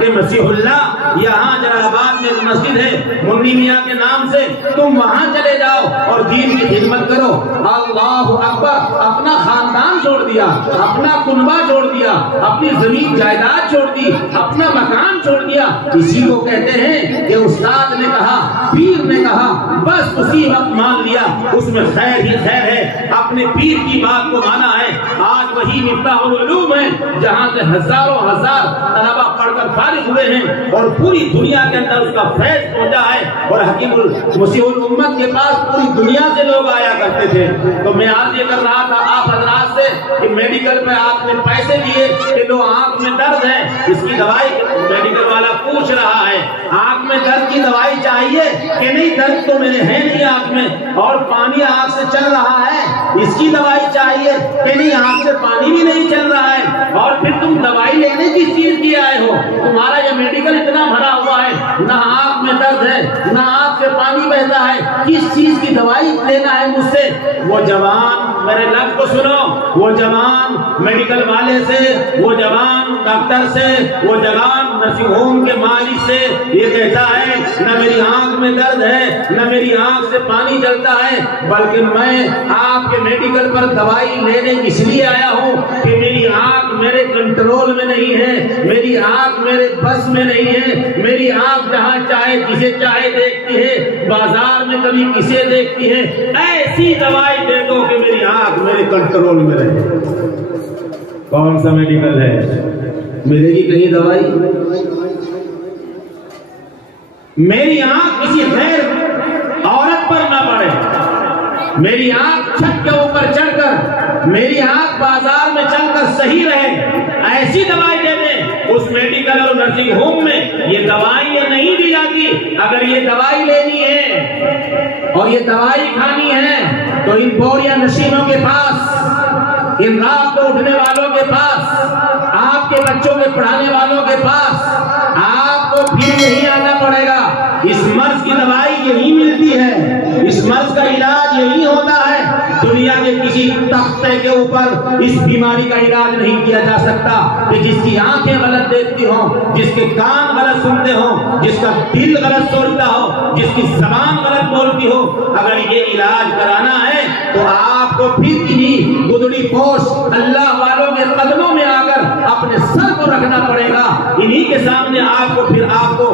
کہ مسیح اللہ یہاں جلال آباد میں مسجد ہے منی میاں کے نام سے، تم وہاں چلے جاؤ اور دین کی خدمت کرو۔ اللہ اکبر، اپنا خاندان چھوڑ دیا، اپنا کنبہ چھوڑ دیا، اپنی زمین جائیداد چھوڑ دی، اپنا مکان چھوڑ دیا۔ اسی کو کہتے ہیں کہ استاد نے کہا، پیر نے کہا، بس اسی وقت مان لیا، اس میں خیر ہی خیر ہے، اپنے پیر کی بات کو مانا ہے۔ آج وہی مفتاح العلوم ہے جہاں سے ہزاروں ہزار طلبہ پڑھ کر فارغ ہوئے ہیں اور پوری دنیا کے اندر اس کا فیض پہنچا ہے، اور حکیم مسیح الامت کے پاس پوری دنیا سے لوگ آیا کرتے تھے۔ تو میں آج یہ کر رہا تھا آپ حضرات سے کہ میڈیکل میں آپ نے پیسے دیے کہ لو آنکھ میں درد ہے، اس کی دوائی میڈیکل والا پوچھ رہا ہے آنکھ میں درد کی دوائی چاہیے کہ نہیں؟ درد تو میرے ہے نہیں آنکھ میں اور پانی آنکھ سے چل رہا ہے، اس کی دوائی چاہیے کہ نہیں؟ آنکھ سے پانی بھی نہیں چل رہا ہے، اور پھر تم دوائی لینے کس چیز کی آئے ہو؟ تمہارا یہ میڈیکل اتنا بھرا ہوا ہے، نہ آنکھ میں درد ہے نہ آنکھ سے پانی بہتا ہے، کس چیز کی دوائی لینا ہے مجھ سے؟ وہ جوان، میرے لفظ کو سنو، وہ جوان میڈیکل والے سے، وہ جوان ڈاکٹر سے، وہ جوان نرسنگ ہوم کے مالک سے یہ کہتا ہے نہ میری آنکھ میں درد ہے نہ میری آنکھ سے پانی چلتا ہے، بلکہ میں آپ کے میڈیکل پر دوائی لینے اس لیے آیا ہوں کہ میری آنکھ میرے کنٹرول میں نہیں ہے، میری آنکھ میرے بس میں نہیں ہے، میری آنکھ جہاں چاہے جسے چاہے دیکھتی ہے، بازار میں کبھی کسے دیکھتی ہے، ایسی دوائی دے دو کہ میری آنکھ میرے کنٹرول میں رہے۔ کون سا میڈیکل ہے؟ ملے گی کہیں دوائی؟ میری آنکھ کسی غیر عورت پر نہ پڑے، میری آنکھ چھت کے اوپر چڑھ کر، میری آنکھ بازار میں چل کر صحیح رہے، ایسی دوائی دے دیں۔ اس میڈیکل اور نرسنگ ہوم میں یہ دوائیں نہیں دی جاتی۔ اگر یہ دوائی لینی ہے اور یہ دوائی کھانی ہے تو ان پوریا نشینوں کے پاس، ان رات کو اٹھنے والوں کے پاس، آپ کے بچوں کے پڑھانے والوں کے پاس آپ کو پھر یہی آنا پڑے گا۔ اس مرض کی دوائی یہی ملتی ہے، اس مرض کا علاج یہی ہوتا ہے۔ دنیا کے کسی تختے کے اوپر اس بیماری کا علاج نہیں کیا جا سکتا کہ جس کی آنکھیں غلط دیکھتی ہوں، جس کے کان غلط سنتے ہوں، جس کا دل غلط سوچتا ہو، جس کی زبان غلط بولتی ہو۔ اگر یہ علاج کرانا ہے تو آپ کو پھر انہی گدڑی پوش اللہ والوں کے قدموں میں آ کر اپنے سر کو رکھنا پڑے گا، انہی کے سامنے آپ کو پھر آپ کو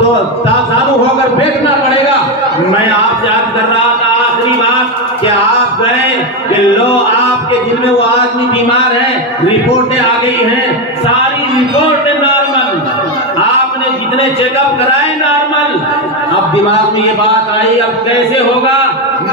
تو تازانو ہو کر بیٹھنا پڑے گا۔ میں آپ سے عرض کر رہا تھا آخری بات کہ آپ گئے کہ لو آپ کے دل میں وہ آدمی بیمار ہے، رپورٹیں آ گئی ہیں، ساری رپورٹیں نارمل، آپ نے جتنے چیک اپ کرا بنائے نارمل. اب دماغ میں یہ بات آئی اب کیسے ہوگا,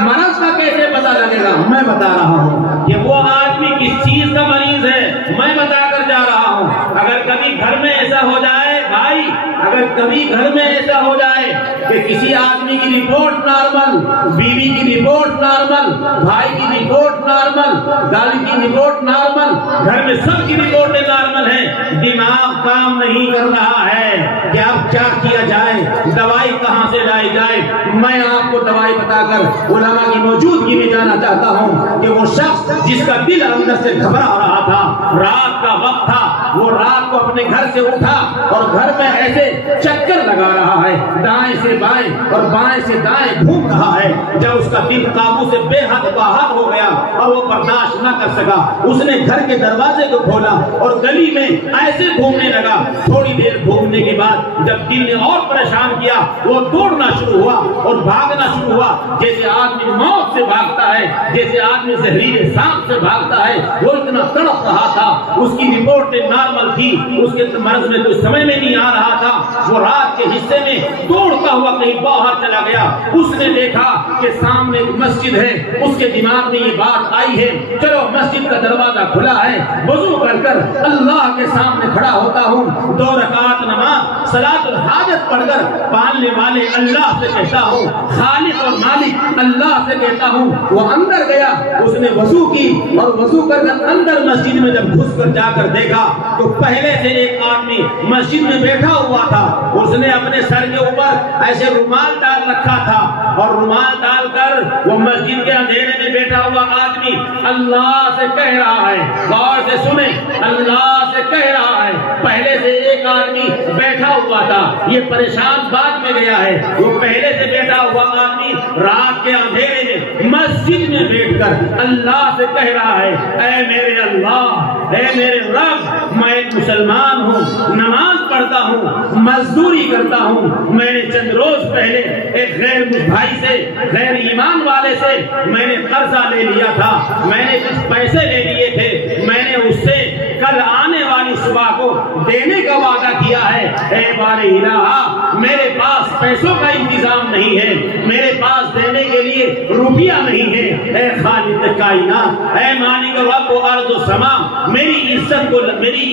مرض کا کیسے پتا لگے گا؟ میں بتا رہا ہوں کہ وہ آدمی کس چیز کا مریض ہے, میں بتا کر جا رہا ہوں. اگر کبھی گھر میں ایسا ہو جائے بھائی, اگر کبھی گھر میں ایسا ہو جائے کہ کسی آدمی کی رپورٹ نارمل, بیوی کی رپورٹ نارمل, بھائی کی رپورٹ نارمل, دادی کی رپورٹ نارمل, گھر میں سب کی رپورٹیں نارمل ہیں, دماغ کام نہیں کر رہا ہے کہ اب کیا کیا جائے, دوائی کہاں سے لائی جائے. میں آپ کو دوائی بتا کر علماء کی موجودگی میں جانا چاہتا ہوں کہ وہ شخص جس کا دل اندر سے گھبرا رہا تھا, رات کا وقت تھا, وہ رات کو اپنے گھر سے اٹھا اور گھر میں ایسے چکر لگا رہا ہے, دائیں سے بائیں اور بائیں سے دائیں گھوم رہا ہے. جب اس کا دل قابو سے بے حد باہر ہو گیا اور وہ برداشت نہ کر سکا, اس نے گھر کے دروازے کو کھولا اور گلی میں ایسے گھومنے لگا. تھوڑی دیر گھومنے کے بعد جب دل نے اور پریشان کیا, وہ دوڑنا شروع ہوا اور بھاگنا شروع ہوا, جیسے آدمی موت سے بھاگتا ہے, جیسے آدمی زہریلے سانپ سے بھاگتا ہے. وہ اتنا تڑپ رہا تھا, اس کی رپورٹ نارمل تھی, اس کے مرض میں تو سمجھ میں نہیں آ رہا تھا. وہ رات کے حصے میں دوڑتا ہوا کہیں باہر چلا گیا. اس نے دیکھا کہ سامنے مسجد ہے, اس کے دماغ میں یہ بات آئی ہے چلو مسجد کا دروازہ کھلا ہے, وضو کر کر اللہ کے سامنے کھڑا ہوتا ہوں, 2 رکعت نماز صلاۃ الحاجت پڑھ کر پالنے والے اللہ سے کہتا ہوں, خالق اور مالک اللہ سے کہتا ہوں. وہ اندر گیا, اس نے وضو کی اور وضو کر کر اندر مسجد میں جب گھس کر جا کر دیکھا تو پہلے سے ایک آدمی مسجد میں بیٹھا ہوا تھا. اس نے اپنے سر کے اوپر ایسے رومال ڈال رکھا تھا اور رومال ڈال کر وہ مسجد کے اندھیرے میں بیٹھا ہوا آدمی اللہ سے کہہ رہا ہے, غور سے سنیں, اللہ سے کہہ رہا ہے. پہلے سے ایک آدمی بیٹھا ہوا تھا, یہ پریشان بعد میں گیا ہے. وہ پہلے سے بیٹھا ہوا آدمی رات کے اندھیرے میں مسجد میں بیٹھ کر اللہ سے کہہ رہا ہے, اے میرے اللہ, اے میرے رب, میں ایک مسلمان ہوں, نماز پڑھتا ہوں, مزدوری کرتا ہوں. میں نے چند روز پہلے ایک غیر بھائی سے, غیر ایمان والے سے میں نے قرضہ لے لیا تھا, میں نے کچھ پیسے لے لیے تھے, میں نے اس سے کل آنے والی صبح کو دینے کا وعدہ کیا ہے. اے بار الہ, میرے پاس پیسوں کا انتظام نہیں ہے, میرے پاس دینے کے لیے روپیہ نہیں ہے. اے خالق کائنات, اے مالک رب و ارض و سما, میری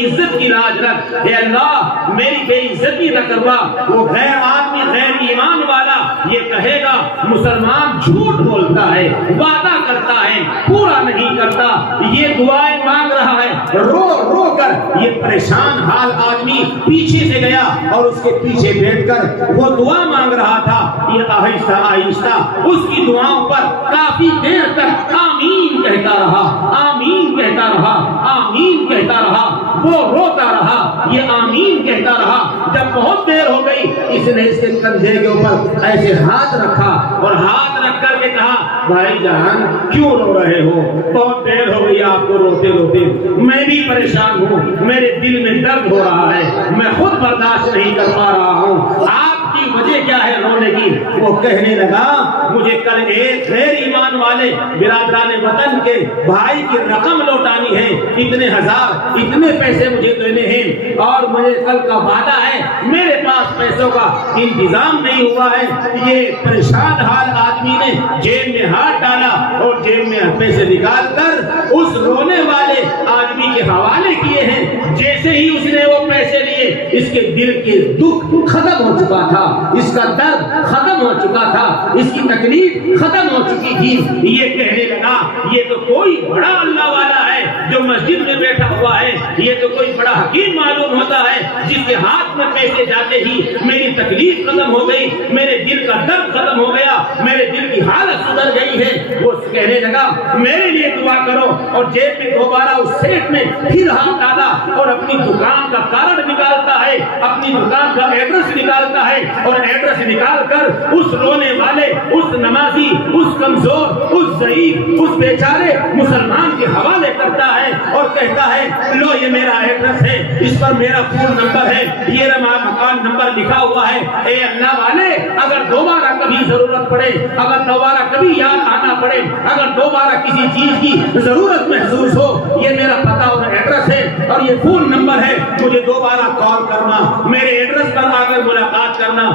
عزت کی لاج رکھ. اے اللہ, میری بے عزتی نہ کروا. وہ غیر آدمی, غیر ایمان والا یہ کہے گا مسلمان جھوٹ بولتا ہے, وعدہ کرتا ہے, پورا نہیں کرتا. یہ دعائیں مانگ رہا ہے رو رو کر. یہ پریشان حال آدمی پیچھے سے گیا اور اس کے پیچھے بیٹھ کر وہ دعا مانگ رہا تھا. یہ آہستہ آہستہ اس کی دعاؤں پر کافی دیر تک آمین کہتا رہا, آمین کہتا رہا, آمین کہتا رہا. وہ روتا رہا, یہ آمین کہتا رہا. جب بہت دیر ہو گئی, اس نے اس کے کندھے کے اوپر ایسے ہاتھ رکھا اور ہاتھ رکھ کر کے کہا, بھائی جان کیوں رو رہے ہو, بہت دیر ہو گئی آپ کو روتے روتے, میں بھی پریشان ہوں, میرے دل میں درد ہو رہا ہے, میں خود برداشت نہیں کر پا رہا ہوں, آپ کی وجہ کیا ہے رونے کی. وہ کہنے لگا, مجھے کل ایک غیر ایمان والے برادران وطن کے بھائی کی رقم لوٹانی ہے, اتنے ہزار, اتنے پیسے مجھے دینے ہیں اور مجھے کل کا وعدہ ہے, میرے پاس پیسوں کا انتظام نہیں ہوا ہے. یہ پریشان حال آدمی نے جیب میں ہاتھ ڈالا اور جیب میں پیسے نکال کر اس رونے والے آدمی کے حوالے کیے ہیں. جیسے ہی اس نے وہ پیسے لیے, اس کے دل کے دکھ ختم ہو چکا تھا, اس کا درد ختم ہو چکا تھا, اس کی تکلیف ختم ہو چکی تھی. یہ کہنے لگا, یہ تو کوئی بڑا اللہ والا ہے جو مسجد میں بیٹھا ہوا ہے, یہ تو کوئی بڑا حکیم معلوم ہوتا ہے جس کے ہاتھ میں پیسے جاتے ہی میری تکلیف ختم ہو گئی, میرے دل کا درد ختم ہو گیا, میرے دل کی حالت سدھر گئی ہے. وہ کہنے لگا, میرے لیے دعا کرو. اور جیب میں دوبارہ اس سیٹ میں پھر ہاتھ ڈالا اور اپنی دکان کا کارڈ نکالتا ہے, اپنی دکان کا ایڈریس نکالتا ہے اور ایڈریس نکال کر اس رونے والے, اس نمازی, اس کمزور, اس ضعیف, اس بیچارے مسلمان کے حوالے کرتا ہے اور کہتا ہے, لو یہ میرا ایڈریس ہے, اس پر میرا فون نمبر ہے, یہ مکان نمبر لکھا ہوا ہے. اے اللہ والے, اگر دوبارہ کبھی ضرورت پڑے, اگر دوبارہ کبھی یاد آنا پڑے, اگر دوبارہ کسی چیز کی ضرورت محسوس ہو, یہ میرا پتہ اور ایڈریس ہے اور یہ فون نمبر ہے، مجھے دوبارہ کال کرنا، میرے ایڈریس پر آ کر ملاقات کرنا۔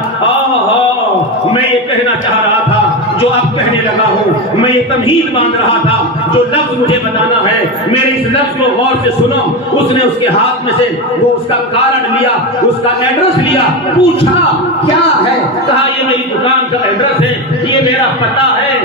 میں یہ کہنا چاہ رہا تھا جو اب کہنے لگا ہوں، میں یہ تمہید باندھ رہا تھا جو لفظ مجھے بتانا ہے، میرے اس لفظ کو غور سے سنو۔ اس نے اس کے ہاتھ میں سے وہ اس کا کارڈ لیا، اس کا ایڈریس لیا، پوچھا کیا ہے؟ کہا یہ میری دکان کا ایڈریس ہے، یہ میرا پتہ ہے۔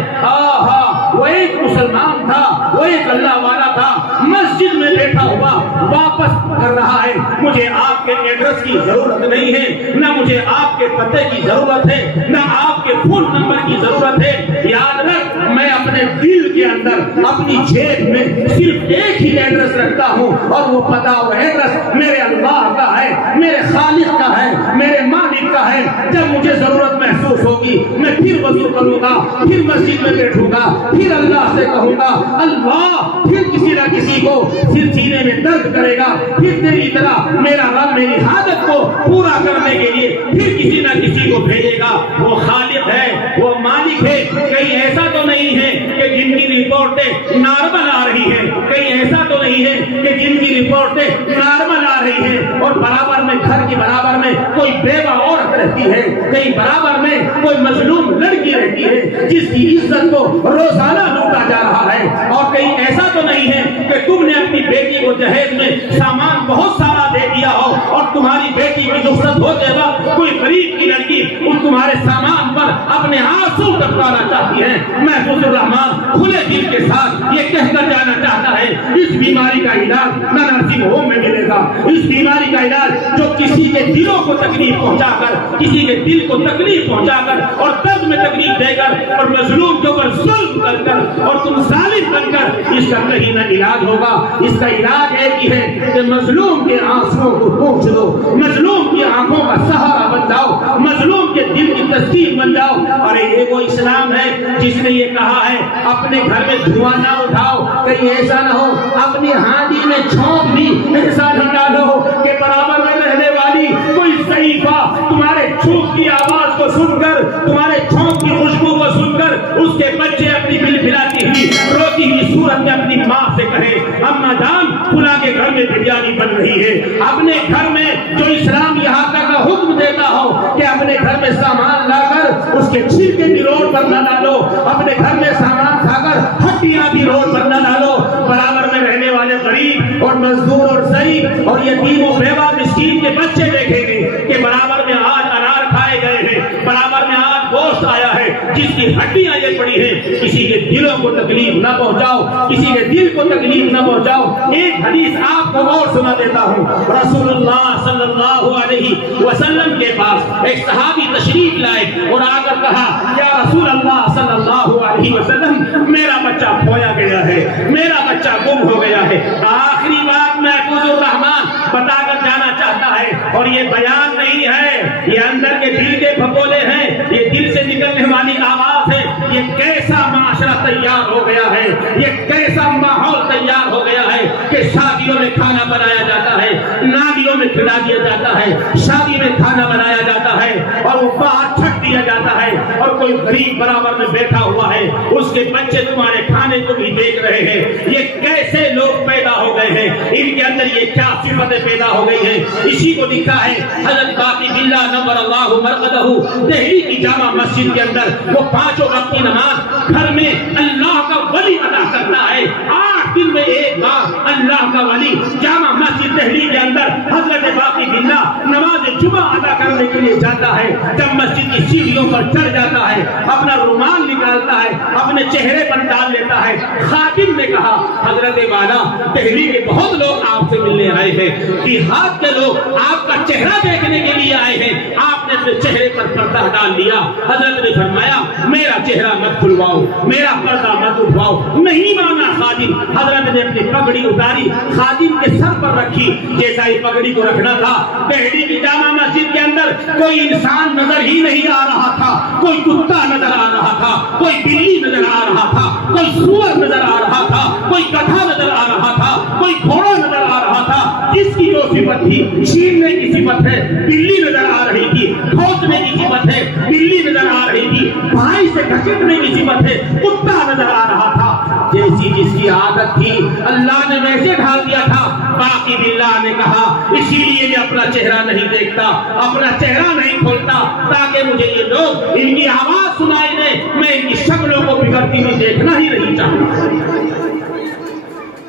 وہ ایک مسلمان تھا، وہ ایک اللہ والا تھا، مسجد میں بیٹھا ہوا واپس کر رہا ہے، مجھے آپ کے ایڈریس کی ضرورت نہیں ہے، نہ مجھے آپ کے پتے کی ضرورت ہے، نہ آپ کے فون نمبر کی ضرورت ہے۔ یاد رکھ، میں اپنے دل کے اندر اپنی جیب میں صرف ایک ہی ایڈریس رکھتا ہوں، اور وہ پتہ اور ایڈریس میرے اللہ کا ہے، میرے خالق کا ہے، میرے مالک کا ہے۔ جب مجھے ضرورت محسوس ہوگی میں پھر وضو کروں گا، پھر مسجد میں بیٹھوں گا، پھر اللہ سے کہوں گا اللہ، پھر کسی نہ کسی کو پھر سینے میں درد کرے گا، پھر تیری طرح میرا رب میری حاجت کو پورا کرنے کے لیے پھر کسی نہ کسی کو بھیجے گا۔ وہ خالق ہے، وہ مالک ہے۔ کہیں ایسا تو نہیں ہے کہ جن کی رپورٹیں نارمل آ رہی ہیں، کہیں ایسا تو نہیں ہے کہ جن کی رپورٹیں نارمل آ رہی ہیں اور برابر میں گھر کی برابر میں کوئی بیوہ عورت رہتی ہے، کہیں برابر میں کوئی مظلوم لڑکی رہتی ہے جس کی عزت کو روزانہ لوٹا جا رہا ہے، اور کہیں ایسا تو نہیں ہے کہ تم نے اپنی بیٹی کو جہیز میں سامان بہت سارا دے دیا ہو اور تمہاری بیٹی کی رخصت ہوتے وقت کوئی غریب کی لڑکی اس تمہارے سامان پر اپنے آنسو ٹپکانا چاہتی ہے۔ محفوظ الرحمان کھلے دل کے ساتھ یہ کہہ کر جانا چاہتا ہے اس بیماری کا علاج نہ نرسنگ ہوم میں ملے گا، اس بیماری کا علاج جو کسی کے دلوں کو تکلیف پہنچا کر، کسی کے دل کو تکلیف پہنچا کر اور درد میں تکلیف دے کر اور مظلوم کے اوپر ظلم کر کر اور تم ظالم بن کر، اس کا کہیں نہ علاج ہوگا۔ اس کا علاج ایک ہی ہے کہ مظلوم کے آنسوں کو پوچھ دو، مظلوم کی آنکھوں کا سہارا بن جاؤ، مظلوم کے دل کی تسکین بن جاؤ۔ اور یہ وہ اسلام ہے جس نے یہ کہا ہے اپنے گھر میں دھواں نہ اٹھاؤ، کہیں ایسا نہ ہو اپنی ہانڈی میں چھونک بھی ایسا نہ ڈالو کہ برابر میں رہنے والی کوئی ضعیفہ تمہارے چھونک کی آواز کو سن کر، تمہارے چھونک کی خوشبو کو سن کر اس کے بچے اپنی بل بلاتی ہوئی روتی ہوئی صورت میں اپنی ماں سے کہے اماں جان فلاں کے گھر میں بریانی بن رہی ہے۔ اپنے گھر میں جو اسلام یہاں تک کا حکم دیتا ہو کہ اپنے گھر میں سامان لا کر اس کے چھلکے بھی روڈ پر نہ ڈالو، اپنے گھر میں سامان کھا کر ہڈیاں بھی روڈ پر نہ ڈالو، برابر میں رہنے والے غریب اور مزدور اور ضعیف اور یتیم و بیوہ مسکین کے بچے دیکھیں گے کہ برابر میں آج انار کھائے گئے ہیں، برابر میں آج گوشت آیا ہے جس کی ہڈیاں یہ پڑی ہیں۔ کسی کے دلوں کو تکلیف نہ پہنچاؤ، کسی کے دل کو تکلیف نہ پہنچاؤ۔ ایک حدیث آپ کو اور سنا دیتا ہوں۔ رسول اللہ صلی اللہ علیہ وسلم کے پاس ایک صحابی تشریف لائے اور آ کر کہا یا رسول اللہ صلی اللہ علیہ وسلم میرا بچہ کھویا گیا ہے، میرا بچہ گم ہو گیا ہے۔ آخری بات محفوظ الرحمان بتا کر جانا چاہتا ہے، اور یہ بیان نہیں ہے، یہ اندر کے دل کے پھپولے ہیں، یہ دل سے نکلنے والی آواز ہے۔ یہ کیسا معاشرہ تیار ہو گیا ہے، یہ کیسا ماحول تیار ہو گیا ہے کہ شادیوں میں کھانا بنایا جاتا ہے، نالیوں میں کھلا دیا جاتا ہے، شادی میں کھانا بنایا جاتا ہے اور وہ باہر چھک دیا جاتا ہے، اور کوئی غریب برابر میں بیٹھا ہوا ہے، اس کے بچے تمہارے کھانے کو بھی دیکھ رہے ہیں۔ یہ کیسے لوگ پیدا ہو گئے ہیں، ان کے اندر یہ کیا صفتیں پیدا ہو گئی ہیں؟ اسی کو لکھا ہے حضرت باقی باللہ نور اللہ مرقدہ دہلی کی جامع مسجد کے اندر وہ پانچوں وقت کی نماز گھر میں اللہ کا ولی ادا کرتا ہے۔ 8 دن میں ایک بار اللہ کا ولی جامع مسجد دہلی کے اندر حضرت باقی باللہ نماز جمعہ ادا کرنے کے لیے جاتا ہے۔ جب مسجد کی سیڑھیوں پر چڑھ جاتا ہے، اپنا رومال نکالتا ہے، اپنے چہرے پر ڈال لیتا ہے۔ خادم نے کہا حضرت والا دہلی کے بہت لوگ آپ سے ملنے آئے ہیں، دیہات کے لوگ آپ کا چہرہ دیکھنے کے لیے آئے ہیں، آپ نے اپنے چہرے پر پردہ ڈال لیا۔ حضرت نے فرمایا میرا چہرہ مت کھلواؤ، میرا پردہ مت اٹھواؤ۔ نہیں مانا خادم۔ حضرت نے اپنی پگڑی اتاری، خادم کے سر پر رکھی، جیسا ہی پگڑی کو رکھنا تھا دہلی کی جامع مسجد کے اندر کوئی انسان نظر ہی نہیں آ رہا تھا، کوئی کتا نظر آ رہا تھا، کوئی بلی نظر آ رہا تھا، کوئی سور نظر آ رہا تھا، کوئی گدھا نظر آ رہا تھا، کوئی گھوڑا نظر آ رہا تھا۔ جس کی جو صفت تھی، چھیننے کی صفت ہے، بلی نظر آ رہی تھی، کھوچنے کی صفت ہے، بلی نظر آ رہی تھی، بھائی سے گھسیٹنے کی صفت ہے، کتا نظر آ رہا تھا۔ جیسی جس کی عادت تھی اللہ نے ویسے ڈھال دیا تھا۔ باقی باللہ نے کہا اسی لیے میں اپنا چہرہ نہیں دیکھتا، اپنا چہرہ نہیں کھولتا، تاکہ مجھے یہ لوگ ان کی آواز سنائی دے، میں ان کی شکلوں کو بگڑتی ہوئی دیکھنا ہی نہیں چاہتا۔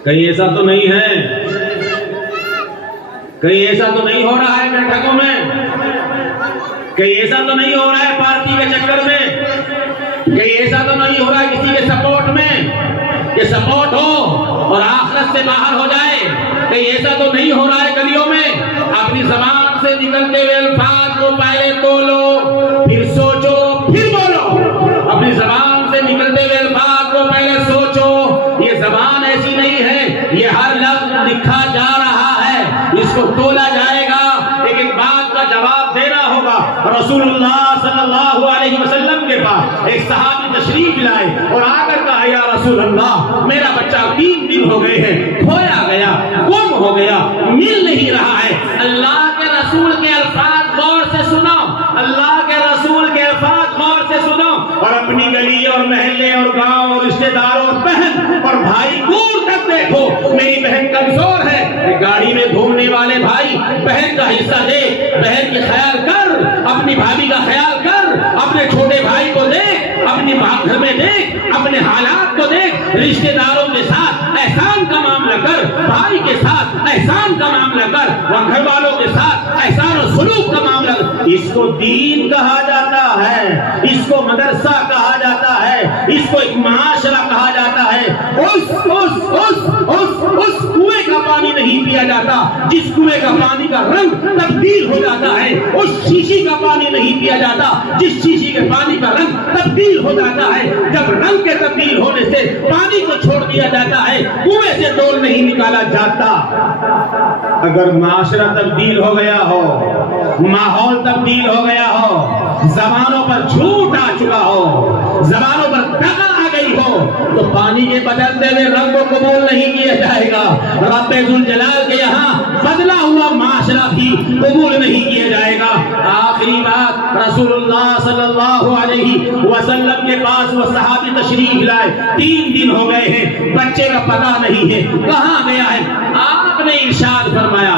کہیں ایسا تو نہیں ہے، کہیں ایسا تو نہیں ہو رہا ہے بیٹھکوں میں، کہیں ایسا تو نہیں ہو رہا ہے پارٹی کے چکر میں، کہیں ایسا تو نہیں ہو رہا ہے کسی کے سپورٹ میں کہ سپورٹ ہو اور آخرت سے باہر ہو جائے، کہیں ایسا تو نہیں ہو رہا ہے گلیوں میں اپنی زبان سے نکلتے ہوئے الفاظ کو پہلے تولو پھر سوچو پھر بولو، اپنی زبان سے نکلتے ہوئے الفاظ کو پہلے سوچو۔ یہ زبان ایسی نہیں ہے، یہ ہر لفظ لکھا جا رہا ہے، اس کو تولا جائے گا، ایک بات کا جواب دینا ہوگا۔ رسول اللہ صلی اللہ علیہ وسلم کے پاس ایک صحابی تشریف لائے اور آ کر کہا یا رسول اللہ میرا بچہ 3 دن ہو گئے ہیں، کھویا گیا، گم ہو گیا، مل نہیں رہا ہے۔ اللہ کے رسول کے الفاظ غور سے سنو، اللہ کے رسول کے الفاظ غور سے سنو، اور اپنی گلی اور محلے اور گاؤں اور رشتے داروں اور بہن اور بھائی دور تک دیکھو، میری بہن کمزور ہے، گاڑی میں گھومنے والے بھائی بہن کا حصہ دے، بہن کی خیال کر، اپنی بھابھی کا خیال کر، اپنے چھوٹے بھائی کو دیکھ، اپنی گھر میں دیکھ، اپنے حالات کو دیکھ، رشتے داروں کے ساتھ احسان کا معاملہ کر، بھائی کے ساتھ احسان کا معاملہ کر، اور گھر والوں کے ساتھ احسان و سلوک کا معاملہ کر۔ اس کو دین کہا جاتا ہے، اس کو مدرسہ کہا جاتا ہے، اس کو ایک معاشرہ کہا جاتا ہے۔ اس کنویں کا پانی نہیں پیا جاتا جس کنویں کا پانی کا رنگ تبدیل ہو جاتا ہے، اس شیشی کا پانی نہیں پیا جاتا جس شیشی کے پانی کا رنگ تبدیل ہو جاتا ہے۔ جب رنگ کے تبدیل ہونے سے پانی کو چھوڑ دیا جاتا ہے، کنویں سے ڈول نہیں نکالا جاتا۔ اگر معاشرہ تبدیل ہو گیا ہو، ماحول تبدیل ہو گیا ہو، زبانوں پر جھوٹ آ چکا ہو، زبانوں پر دغا آ گئی ہو، تو پانی کے بدلتے ہوئے رنگ کو قبول نہیں کیا جائے گا۔ رب ذوالجلال کے یہاں بدلا ہوا معاشرہ بھی قبول نہیں کیا جائے گا۔ آخری بات، رسول اللہ صلی اللہ علیہ وسلم کے پاس وہ صحابی تشریف لائے، 3 دن ہو گئے ہیں، بچے کا پتہ نہیں ہے کہاں گیا ہے۔ آپ نے ارشاد فرمایا،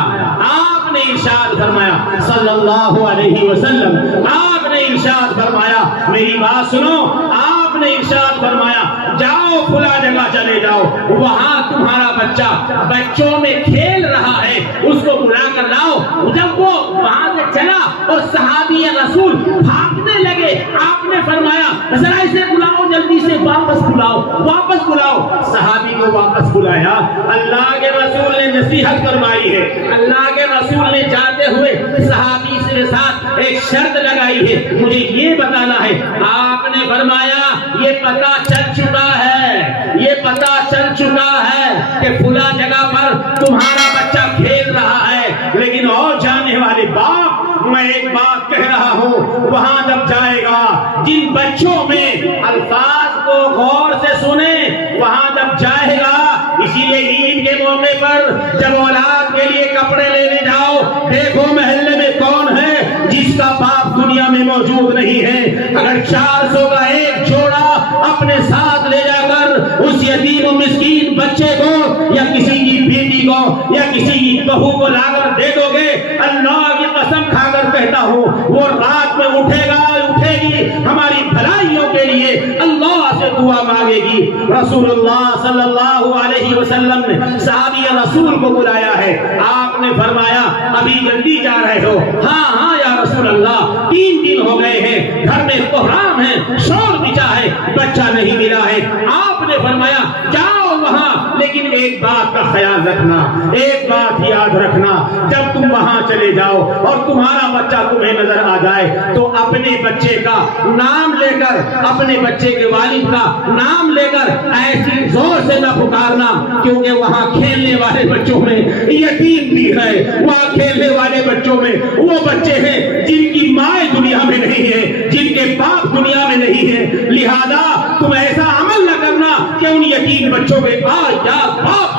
آپ نے ارشاد فرمایا صلی اللہ علیہ وسلم، آپ نے ارشاد فرمایا، میری بات سنو، آپ نے ارشاد فرمایا جاؤ کھلا جگہ چلے جاؤ، وہاں تمہارا بچہ بچوں میں کھیل رہا ہے، اس کو بلا کر لاؤ۔ جب وہ وہاں سے چلا اور صحابی رسول بھاگنے لگے، آپ نے فرمایا ذرا اسے بلاؤ، جلدی سے واپس بلاؤ، واپس بلاؤ۔ صحابی کو واپس بلایا، اللہ کے رسول نے نصیحت فرمائی ہے، اللہ کے رسول نے جاتے ہوئے صحابی کے ساتھ ایک شرط لگائی ہے، مجھے یہ بتانا ہے۔ آپ نے فرمایا یہ پتہ چل چکا ہے، یہ پتہ چل چکا ہے کہ فلاں جگہ پر تمہارا بچہ کھیل رہا ہے، لیکن اور جانے والے باپ میں ایک بات کہہ رہا ہوں، وہاں جب جائے گا جن بچوں میں الفاظ کو غور سے سنیں، وہاں جب جائے گا، اسی لیے عید کے موقع پر جب اولاد کے لیے کپڑے لینے جاؤ، دیکھو محلے میں کون ہے جس کا باپ دنیا میں موجود نہیں ہے۔ اگر 400 کا ایک جوڑا اپنے ساتھ لے جا کر اس یتیم و مسکین بچے کو یا کسی کی بیٹی کو یا کسی کی بہو کو لا کر دے دو گے، اللہ کی قسم کھا کر کہتا ہوں وہ رات میں اٹھے گا، اٹھے گی، ہماری بھلائیوں کے لیے اللہ سے دعا مانگے گی۔ رسول اللہ صلی اللہ علیہ وسلم نے صحابی رسول کو بلایا ہے، آپ نے فرمایا ابھی جلدی جا رہے ہو؟ ہاں ہاں یا رسول اللہ، 3 دن ہو گئے ہیں، گھر میں کوہرام ہے، شور بچا ہے، بچہ نہیں ملا ہے۔ آپ نے فرمایا جاؤ وہاں، لیکن ایک بات کا خیال رکھنا، ایک بات یاد رکھنا، جب تم وہاں چلے جاؤ اور تمہارا بچہ تمہیں نظر آ جائے تو اپنے بچے کا نام لے کر، اپنے بچے کے والد کا نام لے کر ایسی زور سے نہ پکارنا، کیونکہ وہاں کھیلنے والے بچوں میں یتیم بھی ہے، وہاں کھیلنے والے بچوں میں وہ بچے ہیں جن کی ماں دنیا میں نہیں ہے، جن کے باپ دنیا میں نہیں ہے۔ لہذا تم ایسا عمل نہ کرنا کہ ان یتیم بچوں کے باپ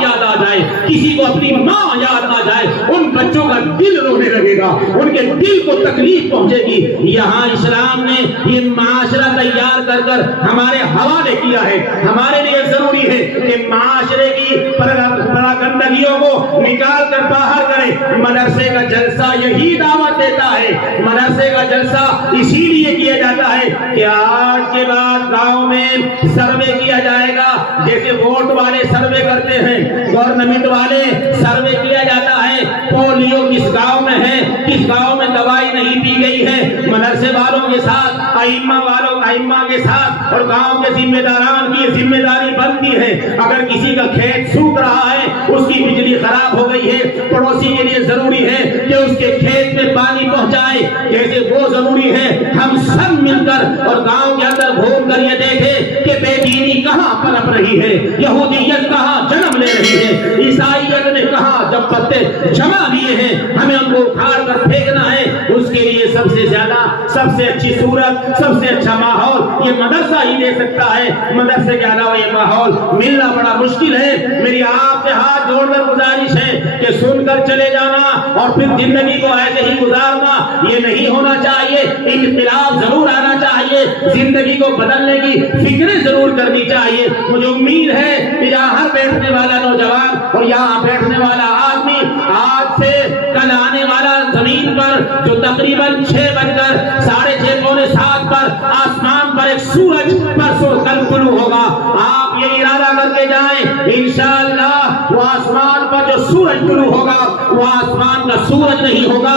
یاد آ جائے کسی کو اپنی ماں یاد آ جائے ان بچوں کا دل رونے لگے گا، ان کے دل کو تکلیف پہنچے گی۔ یہاں اسلام نے یہ معاشرہ تیار کر کر ہمارے حوالے کیا ہے۔ ہمارے لیے ضروری ہے کہ معاشرے کی پراگندگیوں کو نکال کر باہر کریں۔ مدرسے کا جلسہ یہی دعوت دیتا ہے، مدرسے کا جلسہ اسی لیے کیا جاتا ہے کہ آج کے بعد گاؤں میں سروے کیا جائے گا، جیسے ووٹ والے سروے کرتے ہیں، گورنمنٹ والے سروے کیا جاتا ہے، پولیو کس گاؤں میں ہے، کس گاؤں میں دوائی نہیں پی گئی ہے۔ مدرسے والوں کے ساتھ، ائمہ کے ساتھ اور گاؤں کے ذمہ داران کی ذمہ داری بنتی ہے۔ اگر کسی کا کھیت سوکھ رہا ہے، اس کی بجلی خراب ہو گئی ہے، پڑوسی کے لیے ضروری ہے کہ اس کے کھیت میں پانی پہنچائے، جیسے وہ ضروری ہے ہم سب مل کر اور گاؤں کے اندر گھوم کر یہ دیکھیں کہ بے دینی کہاں پنپ رہی ہے، یہودیت کہاں جنم لے رہی ہے، عیسائیت نے کہاں جب پتے جمع لیے ہیں، ہمیں ان کو اکھاڑ کر پھینکنا ہے۔ اس کے لیے سب سے زیادہ، سب سے اچھی صورت، سب سے اچھا ماحول یہ مدرسہ ہی دے سکتا ہے۔ مدرسے کے علاوہ یہ ماحول ملنا بڑا مشکل ہے۔ میری آپ سے ہاتھ جوڑ کر گزارش ہے کہ سن کر چلے جانا اور پھر زندگی کو ایسے ہی گزارنا یہ نہیں ہونا چاہیے۔ انقلاب ضرور آنا چاہیے، زندگی کو بدلنے کی فکریں ضرور کرنی چاہیے۔ مجھے امید ہے کہ یہاں بیٹھنے والا نوجوان اور یہاں بیٹھنے والا آدمی آج سے کل آنے والا زمین پر جو تقریباً 6:30 پونے 7 پر آسمان پر ایک سورج پرسوں کل طلوع ہوگا، آپ یہ ارادہ کر کے جائیں انشاءاللہ وہ آسمان پر جو سورج طلوع ہوگا وہ آسمان کا سورج نہیں ہوگا،